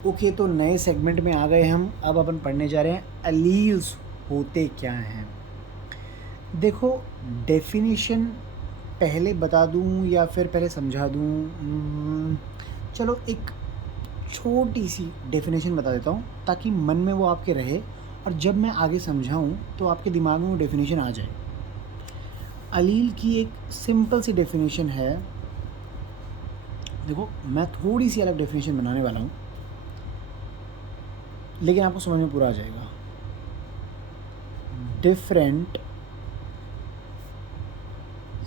Okay, तो नए segment में आ गए हम। अब अपन पढ़ने जा रहे हैं अलील्स होते क्या हैं। देखो, डेफिनेशन पहले बता दूं या फिर पहले समझा दूं? चलो एक छोटी सी डेफिनेशन बता देता हूँ ताकि मन में वो आपके रहे, और जब मैं आगे समझाऊं तो आपके दिमाग में वो डेफिनेशन आ जाए। अलील की एक सिंपल सी डेफिनेशन है। देखो, मैं थोड़ी सी अलग डेफिनेशन बनाने वाला हूँ, लेकिन आपको समझ में पूरा आ जाएगा। Different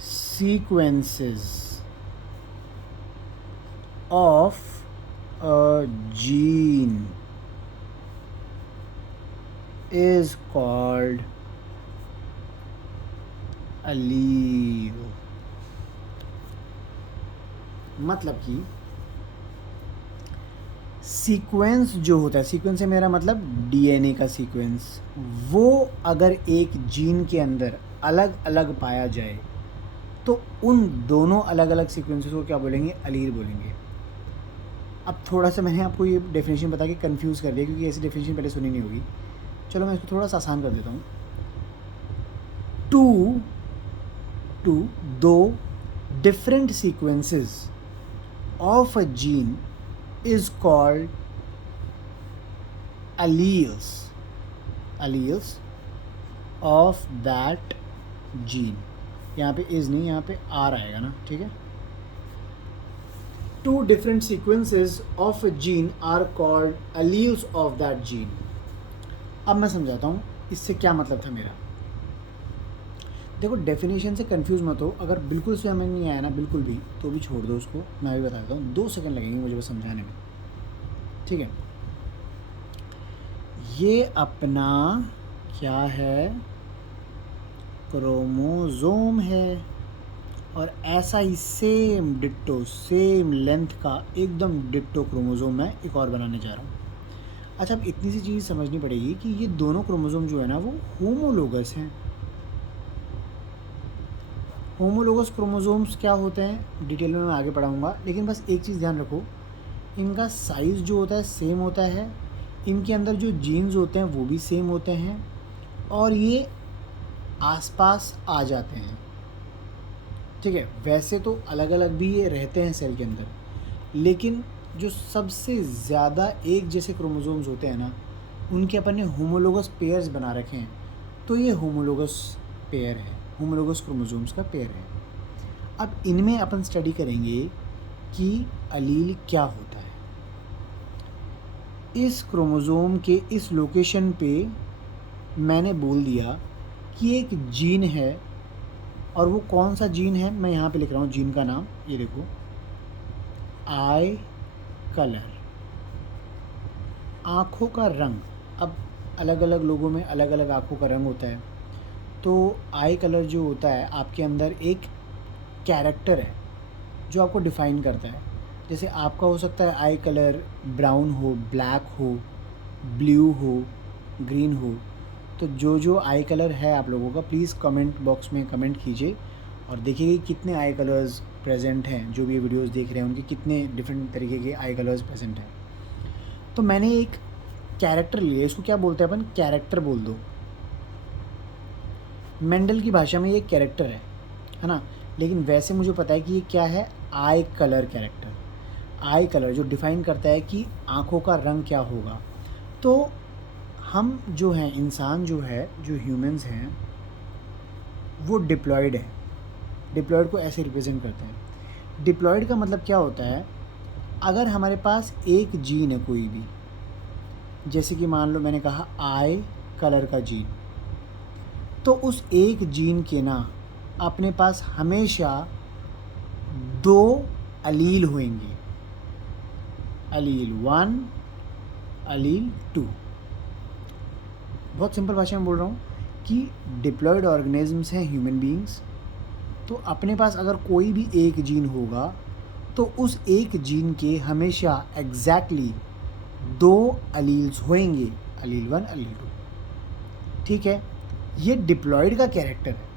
sequences of a gene is called allele। मतलब कि सीक्वेंस जो होता है, सीक्वेंस से मेरा मतलब डीएनए का सीक्वेंस, वो अगर एक जीन के अंदर अलग अलग पाया जाए तो उन दोनों अलग अलग सीक्वेंसेस को क्या बोलेंगे? अलील बोलेंगे। अब थोड़ा सा मैंने आपको ये डेफिनेशन बता के कन्फ्यूज़ कर दिया, क्योंकि ऐसी डेफिनेशन पहले सुनी नहीं होगी। चलो मैं इसको थोड़ा सा आसान कर देता हूँ। टू टू दो different sequences of a gene is called alleles alleles of that gene। यहाँ पे इज नहीं, यहाँ पे आर आएगा ना, ठीक है। Two different sequences of a gene are called alleles of that gene. अब मैं समझाता हूँ इससे क्या मतलब था मेरा। देखो, डेफिनेशन से कंफ्यूज मत हो। अगर बिल्कुल समझ नहीं आया ना, बिल्कुल भी, तो भी छोड़ दो उसको, मैं भी बता देता हूँ। 2 सेकंड लगेंगे मुझे बस समझाने में, ठीक है। ये अपना क्या है? क्रोमोज़ोम है, और ऐसा ही सेम डिट्टो, सेम लेंथ का एकदम डिट्टो क्रोमोज़ोम मैं एक और बनाने जा रहा हूँ। अच्छा, अब इतनी सी चीज़ समझनी पड़ेगी कि ये दोनों क्रोमोज़ोम जो है ना, वो होमोलोगस हैं। होमोलोगस क्रोमोसोम्स क्या होते हैं डिटेल में मैं आगे पढ़ाऊँगा, लेकिन बस एक चीज़ ध्यान रखो, इनका साइज़ जो होता है सेम होता है, इनके अंदर जो जीन्स होते हैं वो भी सेम होते हैं, और ये आसपास आ जाते हैं, ठीक है। वैसे तो अलग अलग भी ये रहते हैं सेल के अंदर, लेकिन जो सबसे ज़्यादा एक जैसे क्रोमोसोम्स होते हैं ना, उनके अपन ने होमोलोगस पेयर्स बना रखे हैं। तो ये होमोलोगस पेयर है, होमोलोगस क्रोमोसोम्स का पेयर है। अब इनमें अपन स्टडी करेंगे कि अलील क्या होता है। इस क्रोमोसोम के इस लोकेशन पे मैंने बोल दिया कि एक जीन है, और वो कौन सा जीन है मैं यहाँ पे लिख रहा हूँ जीन का नाम, ये देखो, आई कलर, आँखों का रंग। अब अलग अलग लोगों में अलग अलग आँखों का रंग होता है, तो आई कलर जो होता है आपके अंदर एक कैरेक्टर है जो आपको डिफ़ाइन करता है। जैसे आपका हो सकता है आई कलर ब्राउन हो, ब्लैक हो, ब्लू हो, ग्रीन हो। तो जो जो आई कलर है आप लोगों का, प्लीज़ कमेंट बॉक्स में कमेंट कीजिए और देखिए कि कितने आई कलर्स प्रेजेंट हैं। जो भी ये वीडियोस देख रहे हैं उनके कितने डिफरेंट तरीके के आई कलर्स प्रेजेंट हैं। तो मैंने एक कैरेक्टर लिया, इसको क्या बोलते हैं अपन? कैरेक्टर बोल दो। मेंडल की भाषा में ये कैरेक्टर है ना। लेकिन वैसे मुझे पता है कि ये क्या है? आई कलर कैरेक्टर। आई कलर जो डिफ़ाइन करता है कि आँखों का रंग क्या होगा। तो हम जो हैं, इंसान जो है, जो ह्यूमंस हैं, वो डिप्लॉयड है। डिप्लॉयड को ऐसे रिप्रेजेंट करते हैं। डिप्लॉयड का मतलब क्या होता है? अगर हमारे पास एक जीन है कोई भी, जैसे कि मान लो मैंने कहा आई कलर का जीन, तो उस एक जीन के ना अपने पास हमेशा 2 अलील होंगे, अलील 1, अलील 2। बहुत सिंपल भाषा में बोल रहा हूँ कि डिप्लॉयड ऑर्गेनिजम्स हैं ह्यूमन बीइंग्स, तो अपने पास अगर कोई भी एक जीन होगा तो उस एक जीन के हमेशा एग्जैक्टली 2 अलील्स होंगे, अलील 1, अलील 2, ठीक है। ये डिप्लॉयड का कैरेक्टर है।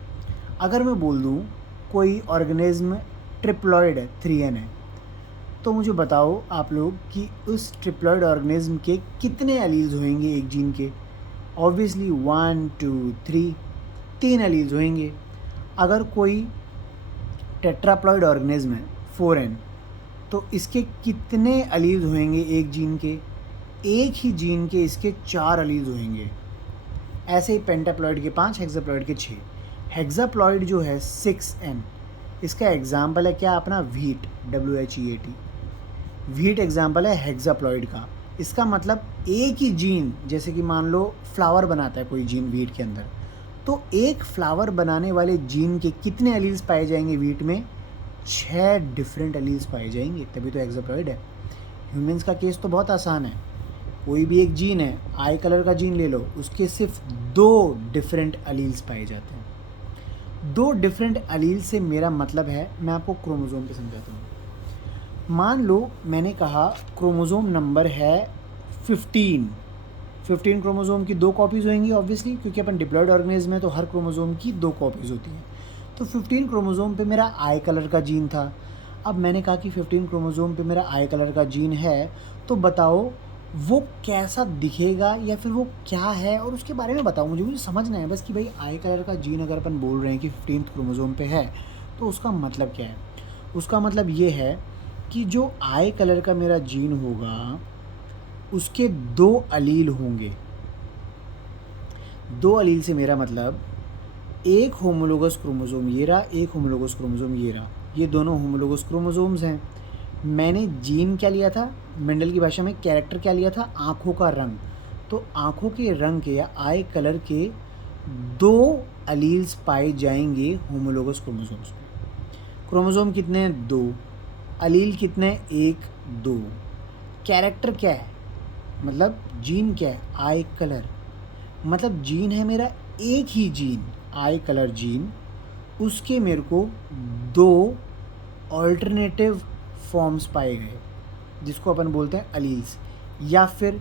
अगर मैं बोल दूँ कोई ऑर्गेनिज्म ट्रिप्लॉयड है, 3n है, तो मुझे बताओ आप लोग कि उस ट्रिप्लॉइड ऑर्गेनिज्म के कितने एलील्स होंगे एक जीन के। ऑब्वियसली 1 2 3, 3 एलील्स होंगे। अगर कोई टेट्राप्लॉइड ऑर्गेनिज्म है 4n, तो इसके कितने एलील्स होंगे एक जीन के। एक ही जीन के इसके 4 एलील्स होंगे। ऐसे ही पेंटाप्लॉइड के 5, हेक्साप्लॉइड के 6। हेक्साप्लॉइड जो है 6n, इसका एग्जाम्पल है क्या अपना व्हीट, WHEAT। व्हीट एग्जाम्पल है हेक्साप्लॉइड का। इसका मतलब एक ही जीन, जैसे कि मान लो फ्लावर बनाता है कोई जीन व्हीट के अंदर, तो एक फ्लावर बनाने वाले जीन के कितने एलील्स पाए जाएंगे व्हीट में। 6 डिफरेंट एलील्स पाए जाएंगे, तभी तो हेक्साप्लॉइड है। ह्यूमंस का केस तो बहुत आसान है। कोई भी एक जीन है, आई कलर का जीन ले लो, उसके सिर्फ 2 डिफरेंट एलील्स पाए जाते हैं। 2 डिफरेंट एलील से मेरा मतलब है, मैं आपको क्रोमोसोम पे समझाता हूँ। मान लो मैंने कहा क्रोमोसोम नंबर है 15 क्रोमोसोम की 2 कॉपीज़ होंगी ऑब्वियसली, क्योंकि अपन डिप्लॉयड ऑर्गेनिज्म है तो हर क्रोमोसोम की 2 कॉपीज़ होती हैं। तो 15 क्रोमोसोम पे मेरा आई कलर का जीन था। अब मैंने कहा कि 15 क्रोमोसोम पे मेरा आई कलर का जीन है, तो बताओ वो कैसा दिखेगा या फिर वो क्या है, और उसके बारे में बताओ मुझे समझना है बस कि भाई आई कलर का जीन अगर अपन बोल रहे हैं कि 15 क्रोमोसोम पे है, तो उसका मतलब क्या है। उसका मतलब ये है कि जो आई कलर का मेरा जीन होगा उसके 2 अलील होंगे। 2 अलील से मेरा मतलब एक होमोलोगस क्रोमोसोम ये रहा, एक होमोलोगस क्रोमोसोम ये रहा, ये दोनों होमोलोगस क्रोमोसोम्स हैं। मैंने जीन क्या लिया था, मेंडल की भाषा में कैरेक्टर क्या लिया था, आँखों का रंग। तो आँखों के रंग के या आई कलर के 2 अलील्स पाए जाएंगे होमोलोगस क्रोमोसोम्स में। क्रोमोसोम कितने हैं, 2। अलील कितने, 1 2। कैरेक्टर क्या है, मतलब जीन क्या है, आई कलर। मतलब जीन है मेरा एक ही जीन, आई कलर जीन, उसके मेरे को 2 ऑल्टरनेटिव फॉर्म्स पाए गए, जिसको अपन बोलते हैं अलील्स। या फिर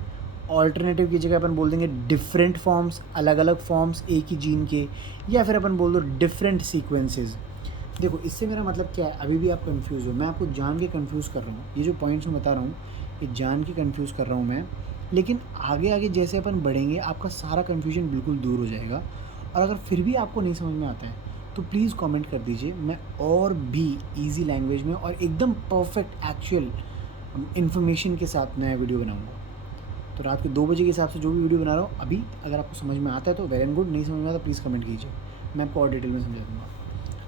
ऑल्टरनेटिव की जगह अपन बोल देंगे डिफरेंट फॉर्म्स, अलग अलग फॉर्म्स एक ही जीन के, या फिर अपन बोल दो डिफरेंट सीक्वेंसेस। देखो इससे मेरा मतलब क्या है, अभी भी आप कंफ्यूज हो, मैं आपको जान के कंफ्यूज कर रहा हूँ। ये जो पॉइंट्स मैं बता रहा हूँ ये जान के कंफ्यूज कर रहा हूँ मैं, लेकिन आगे आगे जैसे अपन बढ़ेंगे आपका सारा कन्फ्यूजन बिल्कुल दूर हो जाएगा। और अगर फिर भी आपको नहीं समझ में आता है तो प्लीज़ कमेंट कर दीजिए, मैं और भी इजी लैंग्वेज में और एकदम परफेक्ट एक्चुअल इन्फॉर्मेशन के साथ नया वीडियो बनाऊंगा। तो रात के 2 बजे के हिसाब से जो भी वीडियो बना रहा हूँ अभी, अगर आपको समझ में आता है तो वेरी गुड, नहीं समझ में आता तो प्लीज़ कमेंट कीजिए, मैं आपको और डिटेल में समझा दूँगा।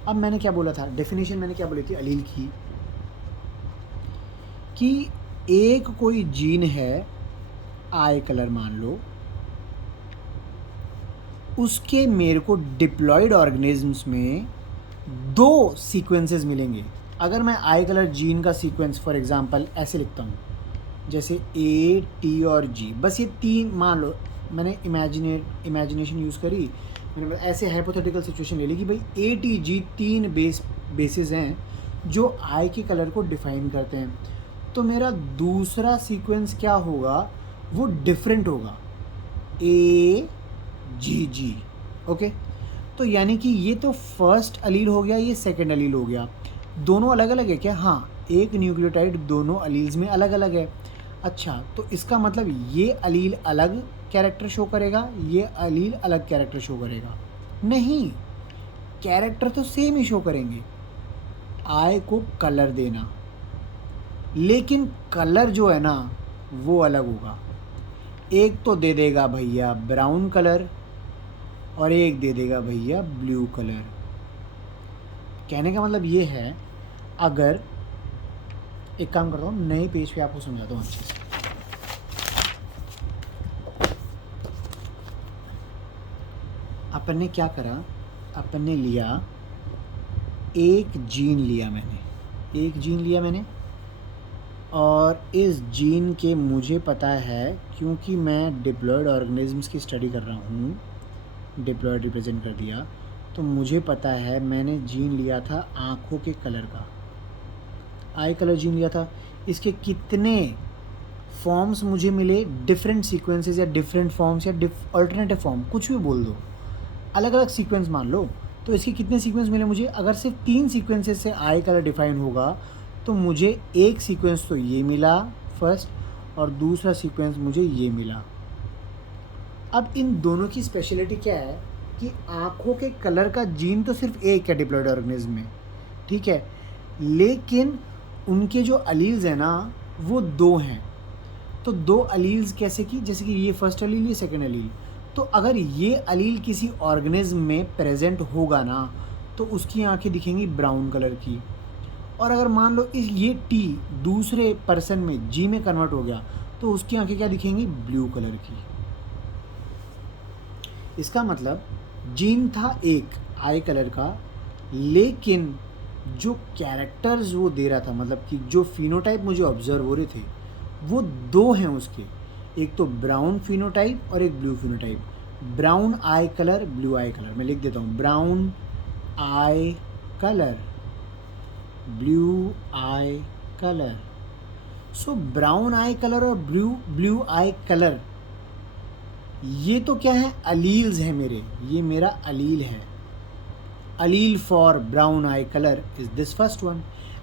अब मैंने क्या बोला था, डेफिनेशन मैंने क्या बोली थी अलील की, कि एक कोई जीन है आई कलर मान लो, उसके मेरे को डिप्लॉयड ऑर्गेनिजम्स में 2 सीक्वेंसेस मिलेंगे। अगर मैं आई कलर जीन का सीक्वेंस फॉर एग्जांपल ऐसे लिखता हूँ, जैसे A T और G, बस ये 3 मान लो, मैंने इमेजिनेशन यूज़ करी, मैंने ऐसे हाइपोथेटिकल सिचुएशन ले ली कि भाई A T G 3 बेसिस हैं जो आई के कलर को डिफाइन करते हैं। तो मेरा दूसरा सीक्वेंस क्या होगा, वो डिफरेंट होगा, A G G। ओके, तो यानी कि ये तो फर्स्ट अलील हो गया, ये सेकंड अलील हो गया। दोनों अलग अलग है क्या, हाँ, एक न्यूक्लियोटाइड दोनों अलील्स में अलग अलग है। अच्छा, तो इसका मतलब ये अलील अलग कैरेक्टर शो करेगा, ये अलील अलग कैरेक्टर शो करेगा? नहीं, कैरेक्टर तो सेम ही शो करेंगे। आई को कलर देना, लेकिन कलर जो है ना वो अलग होगा। एक तो दे देगा भैया ब्राउन कलर और एक दे देगा भैया ब्लू कलर। कहने का मतलब ये है, अगर एक काम करता हूँ नए पेज पे आपको समझाता हूँ अच्छे से। अपन ने क्या करा, अपन ने लिया एक जीन लिया मैंने, और इस जीन के मुझे पता है, क्योंकि मैं डिप्लॉयड ऑर्गेनिजम्स की स्टडी कर रहा हूँ, डिप्लॉयड रिप्रेजेंट कर दिया, तो मुझे पता है मैंने जीन लिया था आँखों के कलर का, आई कलर जीन लिया था। इसके कितने फॉर्म्स मुझे मिले, डिफरेंट सीक्वेंसेस या डिफरेंट फॉर्म्स या अल्टरनेटिव फॉर्म, कुछ भी बोल दो, अलग अलग सीक्वेंस मान लो, तो इसके कितने सीक्वेंस मिले मुझे। अगर सिर्फ 3 सीक्वेंसेस से आई कलर डिफाइन होगा तो मुझे एक सीक्वेंस तो ये मिला फर्स्ट और दूसरा सीक्वेंस मुझे ये मिला। अब इन दोनों की स्पेशलिटी क्या है कि आँखों के कलर का जीन तो सिर्फ एक है डिप्लॉयड ऑर्गेनिज्म में, ठीक है, लेकिन उनके जो अलील्स हैं ना वो दो हैं। तो दो अलील्स कैसे कि जैसे कि ये फर्स्ट अलील, ये सेकंड अलील। तो अगर ये अलील किसी ऑर्गेनिज्म में प्रेजेंट होगा ना तो उसकी आंखें दिखेंगी ब्राउन कलर की। और अगर मान लो इस ये टी दूसरे पर्सन में जी में कन्वर्ट हो गया तो उसकी आंखें क्या दिखेंगी, ब्लू कलर की। इसका मतलब जीन था एक आई कलर का, लेकिन जो कैरेक्टर्स वो दे रहा था, मतलब कि जो फिनोटाइप मुझे ऑब्जर्व हो रहे थे वो दो हैं उसके, एक तो ब्राउन फिनोटाइप और एक ब्लू फिनोटाइप। ब्राउन आई कलर, ब्लू आई कलर। मैं लिख देता हूँ, ब्राउन आई कलर, ब्लू आई कलर। सो ब्राउन आई कलर और ब्लू आई कलर, ये तो क्या है, अलील्स हैं मेरे, ये मेरा अलील है। allele for brown eye color is this first one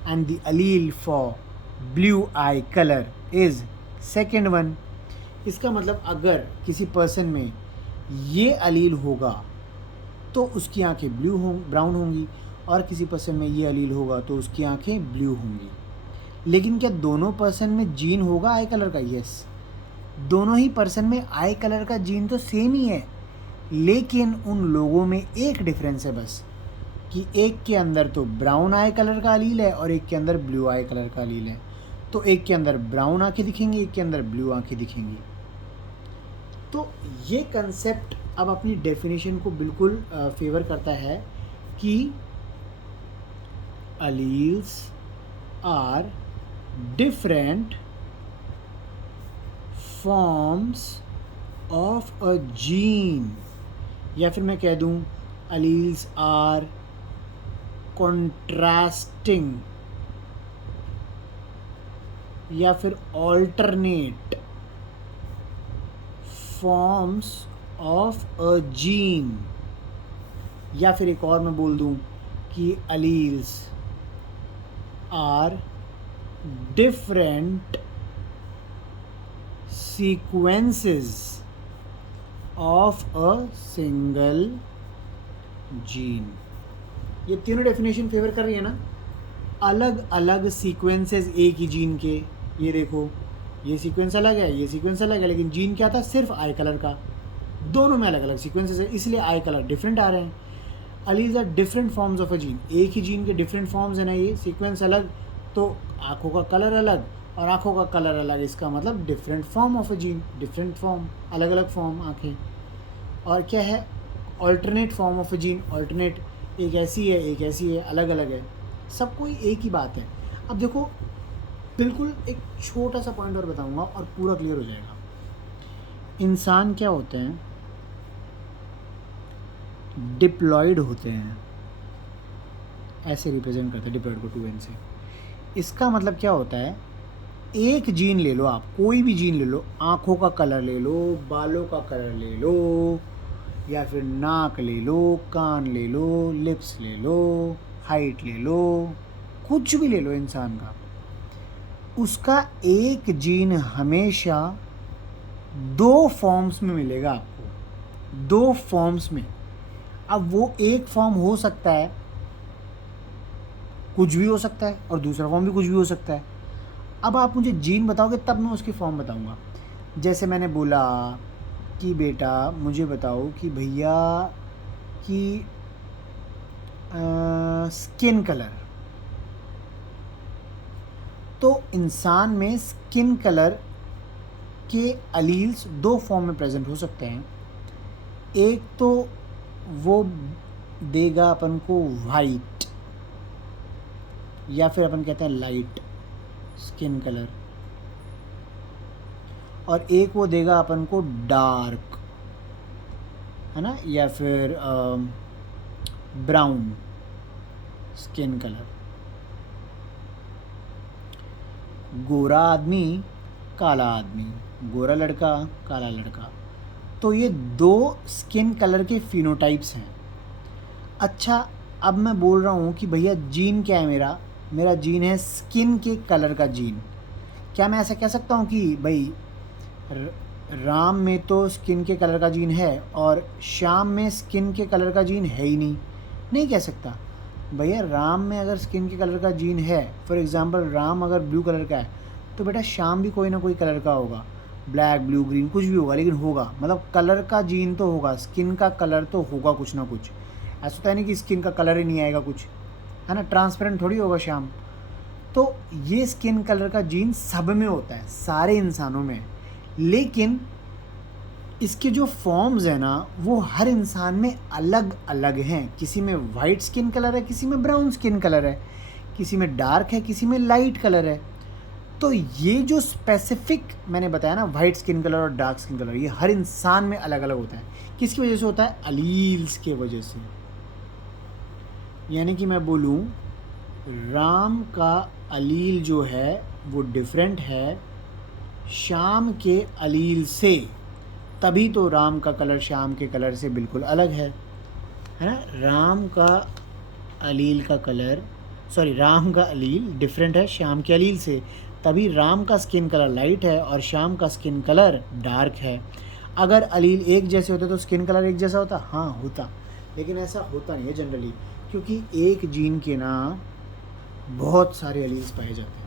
and the allele for blue eye color is second one. इसका मतलब अगर किसी पर्सन में ये अलील होगा तो उसकी आंखें ब्राउन होंगी, और किसी पर्सन में ये अलील होगा तो उसकी आंखें ब्लू होंगी। लेकिन क्या दोनों पर्सन में जीन होगा आई कलर का? यस, दोनों ही पर्सन में आई कलर का जीन तो सेम ही है, लेकिन उन लोगों में एक डिफरेंस है बस, कि एक के अंदर तो ब्राउन आई कलर का अलील है और एक के अंदर ब्लू आई कलर का अलील है। तो एक के अंदर ब्राउन आंखें दिखेंगी, एक के अंदर ब्लू आंखें दिखेंगी। तो ये कंसेप्ट अब अपनी डेफिनेशन को बिल्कुल फेवर करता है कि alleles are different forms of a gene, या फिर मैं कह दूं अलील्स आर कॉन्ट्रास्टिंग या फिर alternate forms of a gene, या फिर एक और मैं बोल दूं कि alleles are different sequences of a single gene. ये तीनों डेफिनेशन फेवर कर रही है ना, अलग अलग सीक्वेंसेस एक ही जीन के। ये देखो, ये सीक्वेंस अलग है, ये सीक्वेंस अलग है, लेकिन जीन क्या था, सिर्फ आई कलर का। दोनों में अलग अलग सीक्वेंसेस है, इसलिए आई कलर डिफरेंट आ रहे हैं। Alleles are different forms of a gene, एक ही जीन के डिफरेंट फॉर्म्स है ना, ये सीक्वेंस अलग तो आँखों का कलर अलग और आँखों का कलर अलग, इसका मतलब different form of a gene, different form, अलग अलग फॉर्म आँखें। और क्या है, alternate form of a gene, alternate एक ऐसी है एक ऐसी है, अलग अलग है, सब कोई एक ही बात है। अब देखो, बिल्कुल एक छोटा सा पॉइंट और बताऊंगा और पूरा क्लियर हो जाएगा। इंसान क्या होते हैं, डिप्लॉयड होते हैं, ऐसे रिप्रेजेंट करते हैं डिप्लॉयड को 2n से। इसका मतलब क्या होता है, एक जीन ले लो आप, कोई भी जीन ले लो, आँखों का कलर ले लो, बालों का कलर ले लो, या फिर नाक ले लो, कान ले लो, लिप्स ले लो, हाइट ले लो, कुछ भी ले लो इंसान का, उसका एक जीन हमेशा दो फॉर्म्स में मिलेगा आपको, दो फॉर्म्स में। अब वो एक फॉर्म हो सकता है, कुछ भी हो सकता है, और दूसरा फॉर्म भी कुछ भी हो सकता है। अब आप मुझे जीन बताओगे तब मैं उसकी फॉर्म बताऊंगा। जैसे मैंने बोला कि बेटा मुझे बताओ कि भैया कि स्किन कलर, तो इंसान में स्किन कलर के अलील्स दो फॉर्म में प्रेजेंट हो सकते हैं। एक तो वो देगा अपन को वाइट, या फिर अपन कहते हैं लाइट स्किन कलर, और एक वो देगा अपन को डार्क, है ना, या फिर ब्राउन स्किन कलर। गोरा आदमी, काला आदमी, गोरा लड़का, काला लड़का, तो ये दो स्किन कलर के फिनोटाइप्स हैं। अच्छा, अब मैं बोल रहा हूँ कि भैया जीन क्या है मेरा, मेरा जीन है स्किन के कलर का जीन, क्या मैं ऐसा कह सकता हूँ कि भाई राम में तो स्किन के कलर का जीन है और श्याम में स्किन के कलर का जीन है ही नहीं? नहीं कह सकता। भैया राम में अगर स्किन के कलर का जीन है, फॉर एग्ज़ाम्पल राम अगर ब्लू कलर का है तो बेटा श्याम भी कोई ना कोई कलर का होगा, ब्लैक ब्लू ग्रीन कुछ भी होगा, लेकिन होगा, मतलब कलर का जीन तो होगा, स्किन का कलर तो होगा कुछ ना कुछ। ऐसा होता है नहीं कि स्किन का कलर ही नहीं आएगा कुछ, है ना, ट्रांसपेरेंट थोड़ी होगा श्याम। तो ये स्किन कलर का जीन सब में होता है, सारे इंसानों में, लेकिन इसके जो फॉर्म्स है ना वो हर इंसान में अलग अलग हैं। किसी में वाइट स्किन कलर है, किसी में ब्राउन स्किन कलर है, किसी में डार्क है, किसी में लाइट कलर है। तो ये जो स्पेसिफिक मैंने बताया ना, वाइट स्किन कलर और डार्क स्किन कलर, ये हर इंसान में अलग अलग होता है। किसकी वजह से होता है? अलील्स के वजह से। यानी कि मैं बोलूँ राम का अलील जो है वो डिफरेंट है श्याम के अलील से, तभी तो राम का कलर श्याम के कलर से बिल्कुल अलग है ना। राम का अलील का कलर, सॉरी राम का अलील डिफरेंट है श्याम के अलील से, तभी राम का स्किन कलर लाइट है और श्याम का स्किन कलर डार्क है। अगर अलील एक जैसे होते तो स्किन कलर एक जैसा होता? हाँ होता, लेकिन ऐसा होता नहीं है जनरली, क्योंकि एक जीन के ना बहुत सारे अलील्स पाए जाते हैं।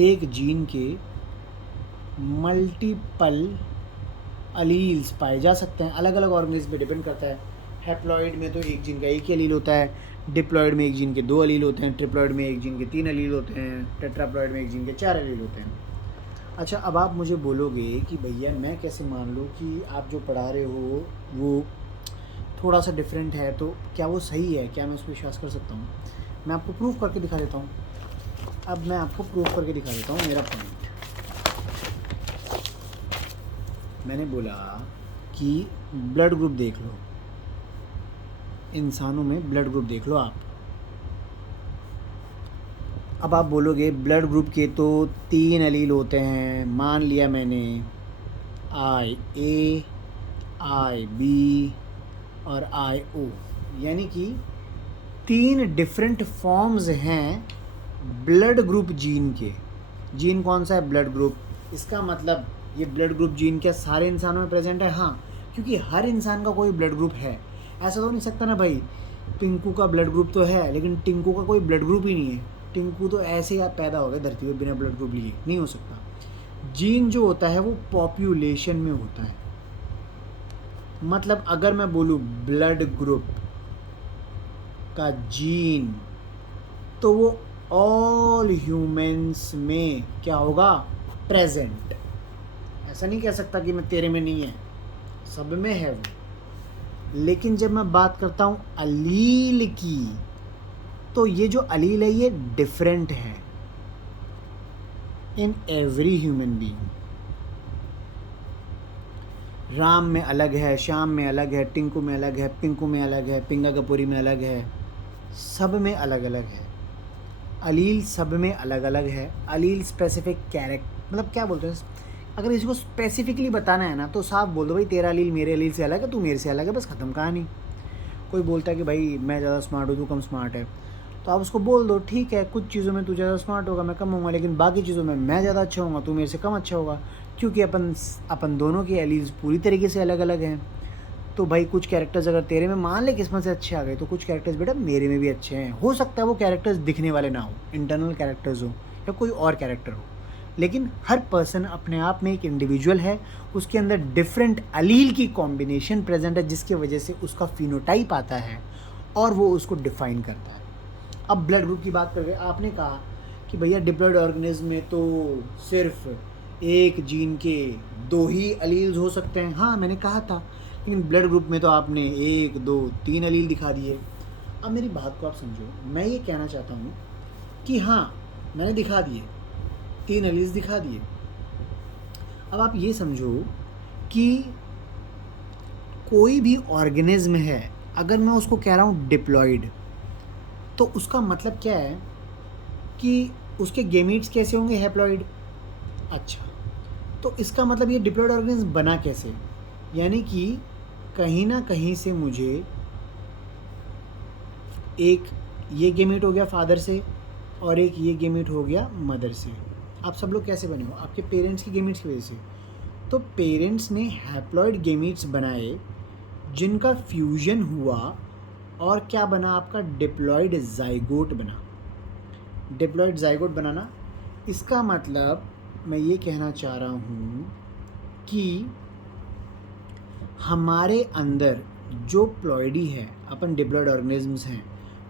एक जीन के मल्टीपल अलील्स पाए जा सकते हैं, अलग अलग ऑर्गेनिज्म पे डिपेंड करता है। हैप्लॉइड में तो एक जीन का एक ही अलील होता है, डिप्लॉइड में एक जीन के 2 अलील होते हैं, ट्रिप्लॉइड में एक जीन के 3 अलील होते हैं, टेट्राप्लॉइड में एक जीन के 4 अलील होते हैं। अच्छा, अब आप मुझे बोलोगे कि भैया मैं कैसे मान लूँ कि आप जो पढ़ा रहे हो वो थोड़ा सा डिफरेंट है, तो क्या वो सही है, क्या मैं उस पर विश्वास कर सकता हूँ? मैं आपको प्रूफ करके दिखा देता हूँ। अब मैं आपको प्रूफ करके दिखा देता हूँ मेरा पॉइंट। मैंने बोला कि ब्लड ग्रुप देख लो, इंसानों में ब्लड ग्रुप देख लो आप। अब आप बोलोगे ब्लड ग्रुप के तो 3 अलील होते हैं, मान लिया मैंने आई ए, आई बी और आई ओ, यानी कि 3 डिफरेंट फॉर्म्स हैं ब्लड ग्रुप जीन के। जीन कौन सा है? Blood group. इसका मतलब ये ब्लड ग्रुप जीन क्या सारे इंसानों में प्रेजेंट है? हाँ, क्योंकि हर इंसान का कोई ब्लड ग्रुप है। ऐसा तो नहीं सकता ना भाई, पिंकू का ब्लड ग्रुप तो है लेकिन टिंकू का कोई ब्लड ग्रुप ही नहीं है, टिंकू तो ऐसे ही पैदा हो गया धरती पर बिना ब्लड ग्रुप लिए, नहीं हो सकता। जीन जो होता है वो पॉपुलेशन में होता है। मतलब अगर मैं बोलूँ ब्लड ग्रुप का जीन, तो वो ऑल ह्यूमंस में क्या होगा? प्रेजेंट। ऐसा नहीं कह सकता कि मैं तेरे में नहीं है, सब में है वो। लेकिन जब मैं बात करता हूँ अलील की, तो ये जो अलील है ये डिफरेंट है in every human being. Ram में अलग है, श्याम में अलग है, टिंकू में अलग है, पिंकू में अलग है, पिंगा कपूरी में अलग है, सब में अलग अलग है। अलील सब में अलग अलग है। अलील स्पेसिफिक कैरेक्टर, मतलब क्या बोलते हैं, अगर इसको स्पेसिफिकली बताना है ना तो साफ बोल दो भाई तेरा अलील मेरे अलील से अलग है, तू मेरे से अलग है, बस ख़त्म कहानी। कोई बोलता है कि भाई मैं ज़्यादा स्मार्ट हूँ, तू कम स्मार्ट है, तो आप उसको बोल दो ठीक है, कुछ चीज़ों में तू ज़्यादा स्मार्ट होगा, मैं कम होऊंगा, लेकिन बाकी चीज़ों में मैं ज़्यादा अच्छा होऊंगा, तू मेरे से कम अच्छा होगा, क्योंकि अपन दोनों के एलील्स पूरी तरीके से अलग अलग हैं। तो भाई कुछ कैरेक्टर्स अगर तेरे में मान ले किस्मत से अच्छे आ गए, तो कुछ कैरेक्टर्स बेटा मेरे में भी अच्छे हैं। हो सकता है वो कैरेक्टर्स दिखने वाले ना हो, इंटरनल कैरेक्टर्स हो या कोई और कैरेक्टर हो, लेकिन हर पर्सन अपने आप में एक इंडिविजुअल है, उसके अंदर डिफरेंट अलील की कॉम्बिनेशन प्रेजेंट है, जिसकी वजह से उसका फिनोटाइप आता है और वो उसको डिफाइन करता है। अब ब्लड ग्रुप की बात करके आपने कहा कि भैया डिप्लॉयड ऑर्गेनिज्म में तो सिर्फ एक जीन के 2 ही अलील्स हो सकते हैं। हाँ मैंने कहा था, लेकिन ब्लड ग्रुप में तो आपने 1 2 3 अलील दिखा दिए। अब मेरी बात को आप समझो, मैं ये कहना चाहता हूँ कि हाँ मैंने दिखा दिए, 3 अलील्स दिखा दिए। अब आप ये समझो कि कोई भी ऑर्गेनिज्म है, अगर मैं उसको कह रहा हूँ डिप्लॉयड, तो उसका मतलब क्या है कि उसके गेमीट्स कैसे होंगे? हैप्लॉइड। अच्छा, तो इसका मतलब ये डिप्लॉयड ऑर्गेनिज्म बना कैसे? यानी कि कहीं ना कहीं से मुझे एक ये गेमीट हो गया फादर से और एक ये गेमीट हो गया मदर से। आप सब लोग कैसे बने हो? आपके पेरेंट्स की गेमीट्स की वजह से। तो पेरेंट्स ने हैप्लॉइड गेमीट्स बनाए जिनका फ्यूजन हुआ और क्या बना? आपका डिप्लॉइड जाइगोट बना। डिप्लॉइड जाइगोट बनाना, इसका मतलब मैं ये कहना चाह रहा हूँ कि हमारे अंदर जो प्लॉइडी है, अपन डिप्लॉइड ऑर्गेनिजम्स हैं,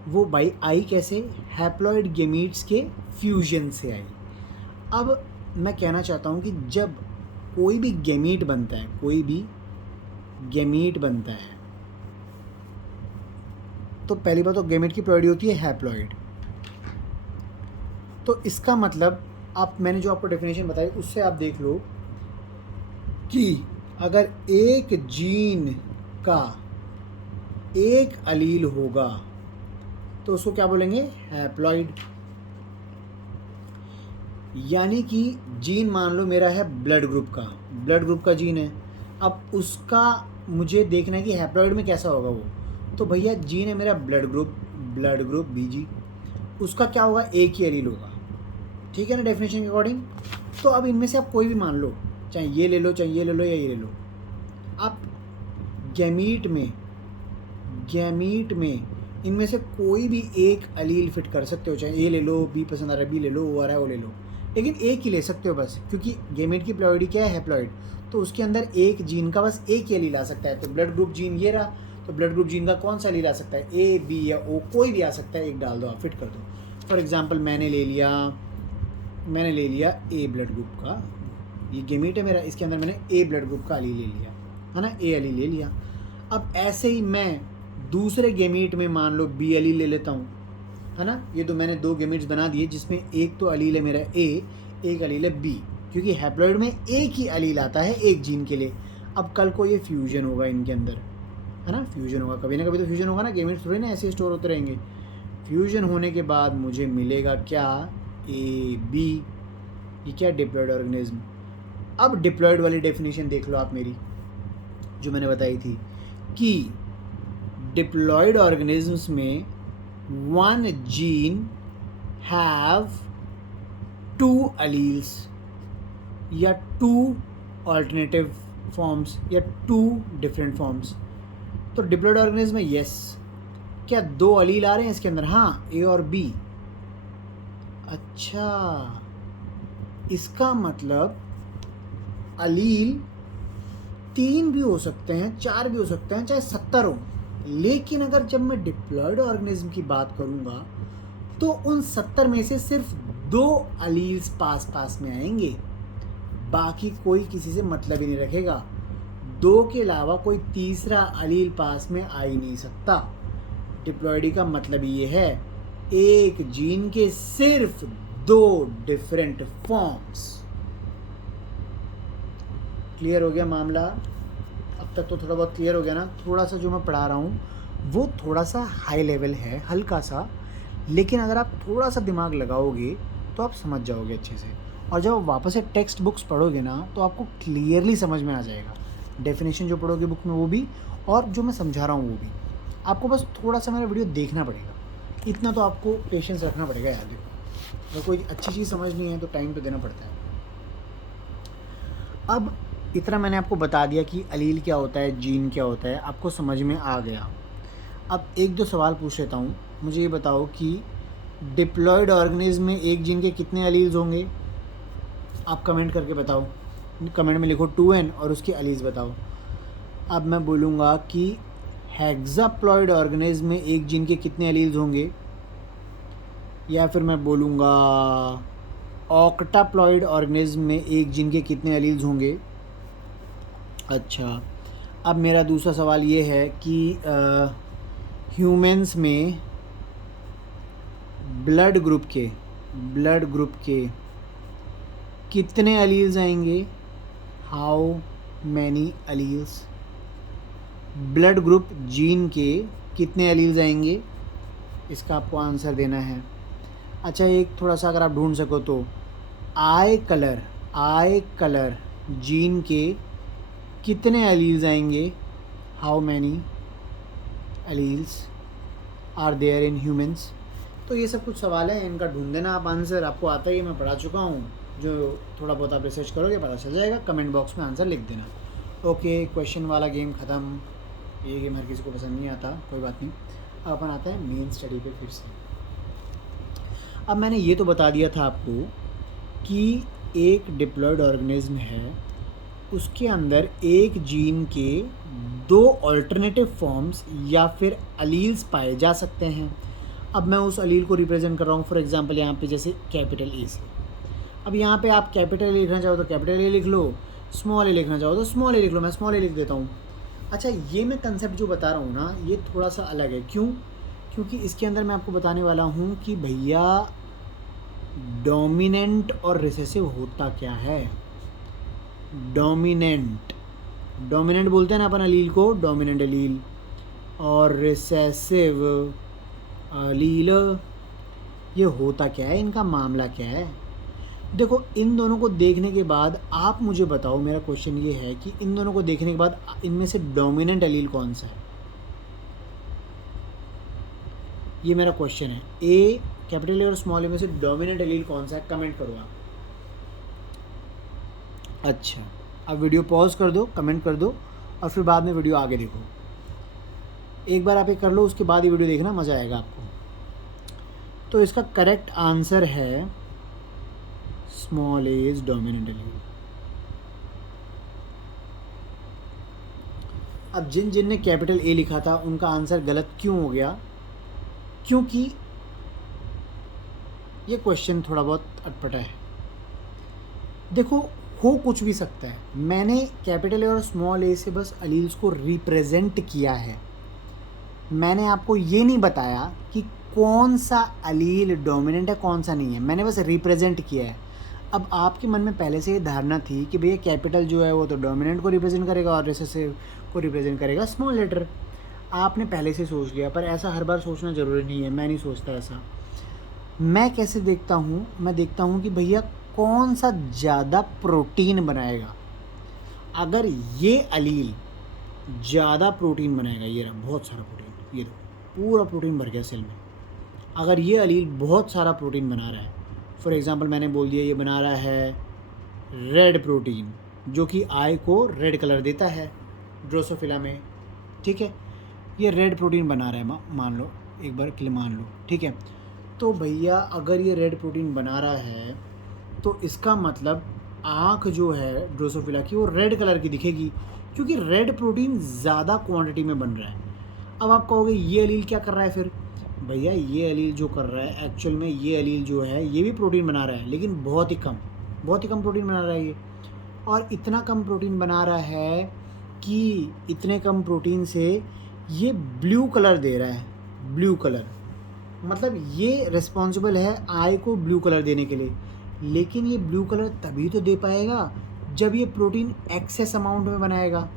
वो बाई आई कैसे? हैप्लॉइड गेमीट्स के फ्यूजन से आई। अब मैं कहना चाहता हूँ कि जब कोई भी गेमीट बनता है, कोई भी गेमीट बनता है, तो पहली बात तो गेमीट की प्लॉइडी होती है हैप्लॉइड। तो इसका मतलब मैंने जो आपको डेफिनेशन बताई उससे आप देख लो कि अगर एक जीन का एक अलील होगा तो उसको क्या बोलेंगे? हैप्लॉइड। यानी कि जीन मान लो मेरा है ब्लड ग्रुप का जीन है। अब उसका मुझे देखना है कि हैप्लॉइड में कैसा होगा वो। तो भैया जीन है मेरा ब्लड ग्रुप बीजी, उसका क्या होगा? एक ही एलील होगा। ठीक है ना, डेफिनेशन के अकॉर्डिंग। तो अब इनमें से आप कोई भी मान लो, चाहे ये ले लो, चाहे ये ले लो या ये ले लो। आप गैमीट में इनमें से कोई भी एक अलील फिट कर सकते हो। चाहे ए ले लो, बी पसंद आ रहा है बी ले लो, ओ आ रहा है वो ले लो, लेकिन एक ही ले सकते हो बस, क्योंकि गैमीट की प्लॉइडी क्या है? हैप्लॉइड। तो उसके अंदर एक जीन का बस एक ही अलील आ सकता है। तो ब्लड ग्रुप जीन ये रहा, तो ब्लड ग्रुप जीन का कौन सा अलील आ सकता है? ए, बी या ओ, कोई भी आ सकता है। एक डाल दो, आप फिट कर दो। फॉर एग्जाम्पल मैंने ले लिया ए ब्लड ग्रुप का, ये गेमीट है मेरा, इसके अंदर मैंने ए ब्लड ग्रुप का अलील ले लिया, है ना, ए अलील ले लिया। अब ऐसे ही मैं दूसरे गेमीट में मान लो बी अलील ले लेता हूँ, है ना। ये तो मैंने दो गेमीट्स बना दिए जिसमें एक तो अलील है मेरा ए, एक अलील है बी, क्योंकि हैप्लॉइड में एक ही अलील आता है एक जीन के लिए। अब कल को ये फ्यूजन होगा इनके अंदर, है ना, फ्यूजन होगा, कभी ना कभी तो फ्यूजन होगा ना। गेमीट्स थोड़ी ना ऐसे स्टोर होते रहेंगे। फ्यूजन होने के बाद मुझे मिलेगा क्या? A B. ये क्या? Diploid organism. अब डिप्लॉइड वाली डेफिनेशन देख लो आप मेरी, जो मैंने बताई थी कि डिप्लॉइड ऑर्गेनिजम्स में one gene have two alleles या टू ऑल्टरनेटिव फॉर्म्स या टू डिफरेंट फॉर्म्स। तो डिप्लॉइड ऑर्गेनिज्म में यस, क्या दो अलील आ रहे हैं इसके अंदर? हाँ, ए और बी। अच्छा, इसका मतलब अलील 3 भी हो सकते हैं, 4 भी हो सकते हैं, चाहे 70 हो। लेकिन अगर जब मैं डिप्लॉइड ऑर्गेनिज्म की बात करूंगा तो उन 70 में से सिर्फ 2 अलील्स पास में आएंगे, बाकी कोई किसी से मतलब ही नहीं रखेगा। 2 के अलावा कोई तीसरा अलील पास में आ ही नहीं सकता। डिप्लॉइडी का मतलब ये है, एक जीन के सिर्फ 2 डिफरेंट फॉर्म्स। क्लियर हो गया मामला? अब तक तो थोड़ा बहुत क्लियर हो गया ना। थोड़ा सा जो मैं पढ़ा रहा हूँ वो थोड़ा सा हाई लेवल है, हल्का सा, लेकिन अगर आप थोड़ा सा दिमाग लगाओगे तो आप समझ जाओगे अच्छे से। और जब आप वापस से टेक्स्ट बुक्स पढ़ोगे ना तो आपको क्लियरली समझ में आ जाएगा। डेफिनेशन जो पढ़ोगे बुक में वो भी, और जो मैं समझा रहा हूँ वो भी। आपको बस थोड़ा सा मेरा वीडियो देखना पड़ेगा, इतना तो आपको पेशेंस रखना पड़ेगा यार। देखो, अगर कोई अच्छी चीज़ समझनी है तो टाइम तो देना पड़ता है। अब इतना मैंने आपको बता दिया कि अलील क्या होता है, जीन क्या होता है, आपको समझ में आ गया। अब 1-2 सवाल पूछ लेता हूँ। मुझे ये बताओ कि डिप्लॉइड ऑर्गेनिज्म में एक जीन के कितने अलील्स होंगे? आप कमेंट करके बताओ, कमेंट में लिखो 2n और उसके अलील्स बताओ। अब मैं बोलूँगा कि हेक्साप्लॉइड ऑर्गेनिज्म में एक जीन के कितने अलील्स होंगे, या फिर मैं बोलूँगा ऑक्टाप्लॉइड ऑर्गेनिज्म में एक जीन के कितने अलील्स होंगे। अच्छा, अब मेरा दूसरा सवाल ये है कि ह्यूमंस में ब्लड ग्रुप के कितने अलील्स आएंगे? How many alleles? Blood group gene के कितने अलील्स आएंगे? इसका आपको आंसर देना है। अच्छा, एक थोड़ा सा अगर आप ढूंढ सको तो आई कलर जीन के कितने अलील्स आएंगे? How many alleles are there in humans? तो ये सब कुछ सवाल हैं, इनका ढूंढ देना आप आंसर, आपको आता ही है, मैं पढ़ा चुका हूँ। जो थोड़ा बहुत आप रिसर्च करोगे पता चल जाएगा, कमेंट बॉक्स में आंसर लिख देना। ओके, क्वेश्चन वाला गेम ख़त्म। ये गेम हर किसी को पसंद नहीं आता, कोई बात नहीं। अब अपन आता है मेन स्टडी पे फिर से। अब मैंने ये तो बता दिया था आपको कि एक डिप्लॉयड ऑर्गेनिज्म है, उसके अंदर एक जीन के 2 अल्टरनेटिव फॉर्म्स या फिर अलील्स पाए जा सकते हैं। अब मैं उस अलील को रिप्रेजेंट कर रहा हूँ, फॉर एग्जांपल यहाँ पे जैसे कैपिटल ए से। अब यहाँ पे आप कैपिटल ए लिखना चाहो तो कैपिटल ए लिख लो, स्मॉल ए लिखना चाहो तो स्मॉल ए लिख लो, मैं स्मॉल ए लिख देता हूँ। अच्छा, ये मैं कंसेप्ट जो बता रहा हूँ ना, ये थोड़ा सा अलग है। क्यों? क्योंकि इसके अंदर मैं आपको बताने वाला हूँ कि भैया डोमिनेंट और रिसेसिव होता क्या है। डोमिनेंट बोलते हैं ना अपन अलील को, डोमिनेंट अलील, और रिसेसिव अलील, ये होता क्या है, इनका मामला क्या है। देखो, इन दोनों को देखने के बाद आप मुझे बताओ, मेरा क्वेश्चन ये है कि इन दोनों को देखने के बाद इनमें से डोमिनेंट अलील कौन सा है, ये मेरा क्वेश्चन है। ए, कैपिटल ए और स्मॉल ए में से डोमिनेंट अलील कौन सा है, कमेंट करो आप। अच्छा, अब वीडियो पॉज कर दो, कमेंट कर दो, और फिर बाद में वीडियो आगे देखो। एक बार आप ये कर लो, उसके बाद ये वीडियो देखना, मज़ा आएगा आपको। तो इसका करेक्ट आंसर है small A is dominant allele. अब जिन ने कैपिटल ए लिखा था उनका आंसर गलत क्यों हो गया? क्योंकि ये क्वेश्चन थोड़ा बहुत अटपटा है। देखो, हो कुछ भी सकता है, मैंने कैपिटल ए और स्मॉल ए से बस अलील्स को रिप्रेजेंट किया है। मैंने आपको ये नहीं बताया कि कौन सा अलील डोमिनेंट है कौन सा नहीं है, मैंने बस रिप्रेजेंट किया है। अब आपके मन में पहले से ये धारणा थी कि भैया कैपिटल जो है वो तो डोमिनेंट को रिप्रेजेंट करेगा और रिसेसिव को रिप्रेजेंट करेगा स्मॉल लेटर। आपने पहले से सोच लिया, पर ऐसा हर बार सोचना ज़रूरी नहीं है, मैं नहीं सोचता ऐसा। मैं कैसे देखता हूँ, मैं देखता हूँ कि भैया कौन सा ज़्यादा प्रोटीन बनाएगा। अगर ये अलील ज़्यादा प्रोटीन बनाएगा, ये रहा बहुत सारा प्रोटीन, ये देखो पूरा प्रोटीन भर गया सेल में। अगर ये अलील बहुत सारा प्रोटीन बना रहा है, फॉर एग्जांपल मैंने बोल दिया ये बना रहा है रेड प्रोटीन, जो कि आई को रेड कलर देता है ड्रोसोफिला में, ठीक है, ये रेड प्रोटीन बना रहा है, मान लो, एक बार के लिए मान लो, ठीक है। तो भैया अगर ये रेड प्रोटीन बना रहा है तो इसका मतलब आँख जो है ड्रोसोफिला की वो रेड कलर की दिखेगी, क्योंकि रेड प्रोटीन ज़्यादा क्वांटिटी में बन रहा है। अब आप कहोगे ये अलील क्या कर रहा है फिर? भैया ये अलील जो कर रहा है एक्चुअल में, ये अलील जो है ये भी प्रोटीन बना रहा है, लेकिन बहुत ही कम प्रोटीन बना रहा है ये। और इतना कम प्रोटीन बना रहा है कि इतने कम प्रोटीन से ये ब्लू कलर दे रहा है। ब्लू कलर मतलब ये रिस्पॉन्सिबल है आई को ब्लू कलर देने के लिए, लेकिन ये ब्लू कलर तभी तो दे पाएगा जब ये प्रोटीन एक्सेस अमाउंट में बनाएगा।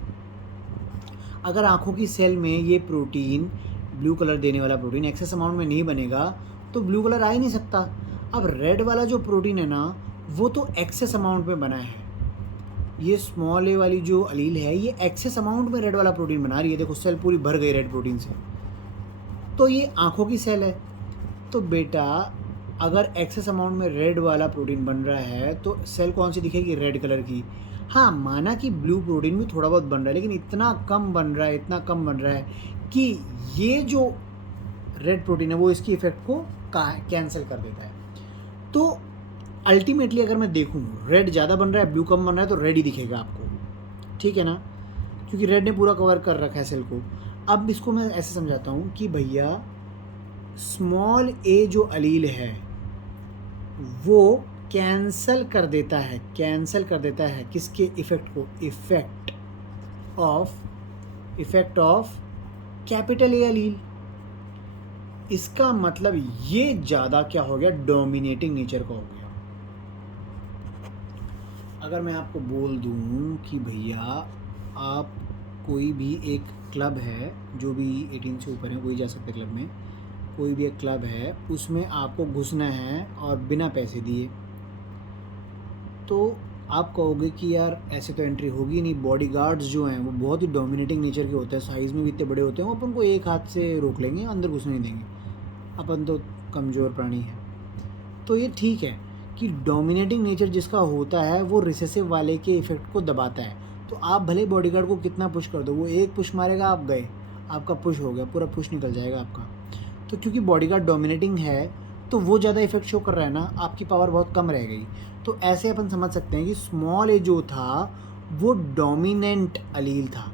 अगर आँखों की सेल में ये प्रोटीन, ब्लू कलर देने वाला प्रोटीन एक्सेस अमाउंट में नहीं बनेगा तो ब्लू कलर आ ही नहीं सकता। अब रेड वाला जो प्रोटीन है ना, वो तो एक्सेस अमाउंट में बना है। ये स्मॉल ए वाली जो अलील है ये एक्सेस अमाउंट में रेड वाला प्रोटीन बना रही है, देखो सेल पूरी भर गई रेड प्रोटीन से। तो ये आँखों की सेल है, तो बेटा अगर एक्सेस अमाउंट में रेड वाला प्रोटीन बन रहा है तो सेल कौन सी दिखेगी? रेड कलर की। हाँ, माना कि ब्लू प्रोटीन भी थोड़ा बहुत बन रहा है, लेकिन इतना कम बन रहा है कि ये जो रेड प्रोटीन है वो इसकी इफेक्ट को कैंसिल कर देता है। तो अल्टीमेटली अगर मैं देखूँ रेड ज़्यादा बन रहा है ब्लू कम बन रहा है तो रेड ही दिखेगा आपको, ठीक है ना, क्योंकि रेड ने पूरा कवर कर रखा है सेल को। अब इसको मैं ऐसे समझाता हूँ कि भैया स्मॉल ए जो अलील है वो कैंसल कर देता है किसके इफेक्ट को? Effect of capital A allele. इसका मतलब ये ज़्यादा क्या हो गया? डोमिनेटिंग नेचर का हो गया। अगर मैं आपको बोल दूं कि भैया आप कोई भी एक क्लब है, जो भी 18 से ऊपर है कोई जा सकता है क्लब में, कोई भी एक क्लब है उसमें आपको घुसना है और बिना पैसे दिए, तो आप कहोगे कि यार ऐसे तो एंट्री होगी नहीं। बॉडीगार्ड्स जो हैं वो बहुत ही डोमिनेटिंग नेचर के होते हैं, साइज़ में भी इतने बड़े होते हैं, वो अपन को एक हाथ से रोक लेंगे, अंदर घुसने नहीं देंगे। अपन तो कमज़ोर प्राणी है। तो ये ठीक है कि डोमिनेटिंग नेचर जिसका होता है वो रिसेसिव वाले के इफ़ेक्ट को दबाता है। तो आप भले बॉडीगार्ड को कितना पुश कर दो, वो एक पुश मारेगा, आप गए, आपका पुश हो गया, पूरा पुश निकल जाएगा आपका। तो क्योंकि बॉडीगार्ड डोमिनेटिंग है तो वो ज़्यादा इफेक्ट शो कर रहा है ना, आपकी पावर बहुत कम रह गई। तो ऐसे अपन समझ सकते हैं कि स्मॉल ए जो था वो डोमिनेंट अलील था,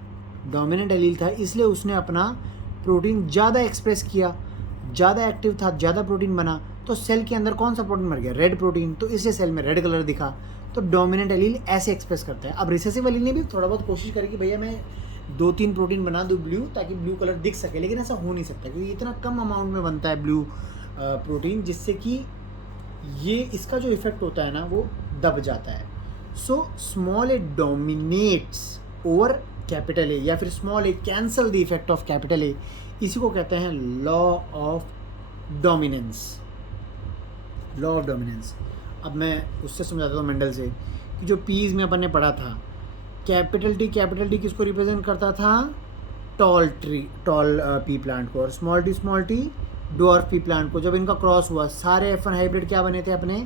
डोमिनेंट अलील था, इसलिए उसने अपना प्रोटीन ज़्यादा एक्सप्रेस किया, ज़्यादा एक्टिव था, ज़्यादा प्रोटीन बना। तो सेल के अंदर कौन सा प्रोटीन मर गया? Red protein. तो इससे सेल में रेड कलर दिखा। तो डोमिनेंट एलील ऐसे एक्सप्रेस करता है। अब रिसेसिव एलील ने भी थोड़ा बहुत कोशिश करी कि भैया मैं 2-3 प्रोटीन बना दूँ ब्लू, ताकि ब्लू कलर दिख सके, लेकिन ऐसा हो नहीं सकता क्योंकि इतना कम अमाउंट में बनता है ब्लू प्रोटीन, जिससे कि ये इसका जो इफेक्ट होता है ना वो दब जाता है। So small A dominates over capital A, या फिर small A cancel the effect of capital ए। इसी को कहते हैं law of dominance, law of dominance. अब मैं उससे समझाता हूँ मेंडल से कि जो पीज में अपन ने पढ़ा था, कैपिटल टी किसको रिप्रेजेंट करता था? टॉल पी प्लांट को, और small T dwarf P plant को। जब इनका क्रॉस हुआ सारे F1 हाइब्रिड क्या बने थे अपने?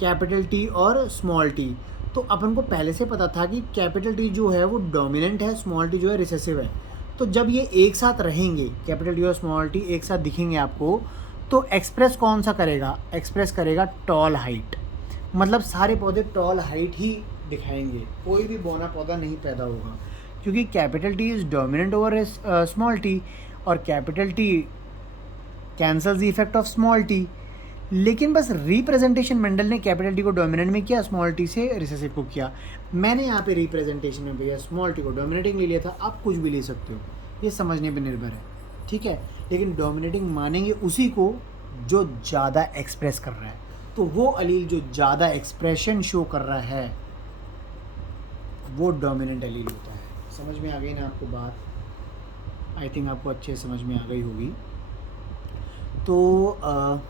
कैपिटल टी और स्मॉल टी। तो अपन को पहले से पता था कि कैपिटल टी जो है वो डोमिनेंट है, स्मॉल टी जो है रिसेसिव है। तो जब ये एक साथ रहेंगे, कैपिटल टी और स्मॉल टी एक साथ दिखेंगे आपको, तो एक्सप्रेस कौन सा करेगा? एक्सप्रेस करेगा टॉल हाइट। मतलब सारे पौधे टॉल हाइट ही दिखाएंगे, कोई भी बौना पौधा नहीं पैदा होगा, क्योंकि capital T is dominant over small T, और capital T cancels the effect of small T. लेकिन बस रिप्रेजेंटेशन मेंडल ने कैपिटल टी को डोमिनेंट में किया, स्मॉल टी से रिसेसिव को किया। मैंने यहाँ पे रिप्रेजेंटेशन में भैया स्मॉल टी को डोमिनेटिंग ले लिया था। आप कुछ भी ले सकते हो, ये समझने पे निर्भर है, ठीक है। लेकिन डोमिनेटिंग मानेंगे उसी को जो ज़्यादा एक्सप्रेस कर रहा है। तो वो अलील जो ज़्यादा एक्सप्रेशन शो कर रहा है वो डोमिनेंट अलील होता है। समझ में आ गई ना आपको बात? आई थिंक आपको अच्छे से समझ में आ गई होगी। तो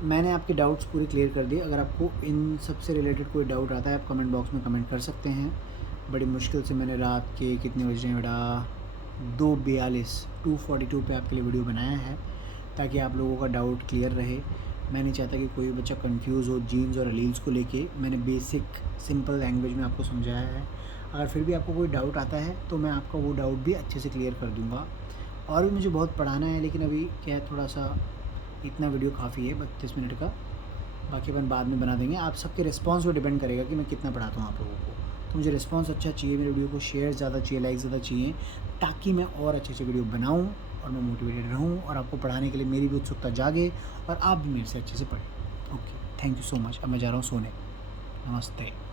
मैंने आपके डाउट्स पूरे क्लियर कर दिए। अगर आपको इन सब से रिलेटेड कोई डाउट आता है आप कमेंट बॉक्स में कमेंट कर सकते हैं। बड़ी मुश्किल से मैंने रात के कितने बज रहे हैं बेटा, 2:42 पे आपके लिए वीडियो बनाया है, ताकि आप लोगों का डाउट क्लियर रहे। मैं नहीं चाहता कि कोई बच्चा कंफ्यूज हो जीन्स और अलील्स को लेके। मैंने बेसिक सिंपल लैंग्वेज में आपको समझाया है। अगर फिर भी आपको कोई डाउट आता है तो मैं आपका वो डाउट भी अच्छे से क्लियर कर दूँगा। और भी मुझे बहुत पढ़ाना है, लेकिन अभी क्या है, थोड़ा सा इतना वीडियो काफ़ी है 32 मिनट का, बाकी अपन बाद में बना देंगे। आप सबके रिस्पांस पर डिपेंड करेगा कि मैं कितना पढ़ाता हूँ आप लोगों को। तो मुझे रिस्पांस अच्छा चाहिए, मेरे वीडियो को शेयर ज़्यादा चाहिए, लाइक ज़्यादा चाहिए, ताकि मैं और अच्छे अच्छे वीडियो बनाऊँ और मैं मोटिवेटेड रहूँ और आपको पढ़ाने के लिए मेरी भी उत्सुकता जागे और आप भी मेरे से अच्छे से पढ़ें। Okay, thank you so much. अब मैं जा रहा हूँ सोने। नमस्ते।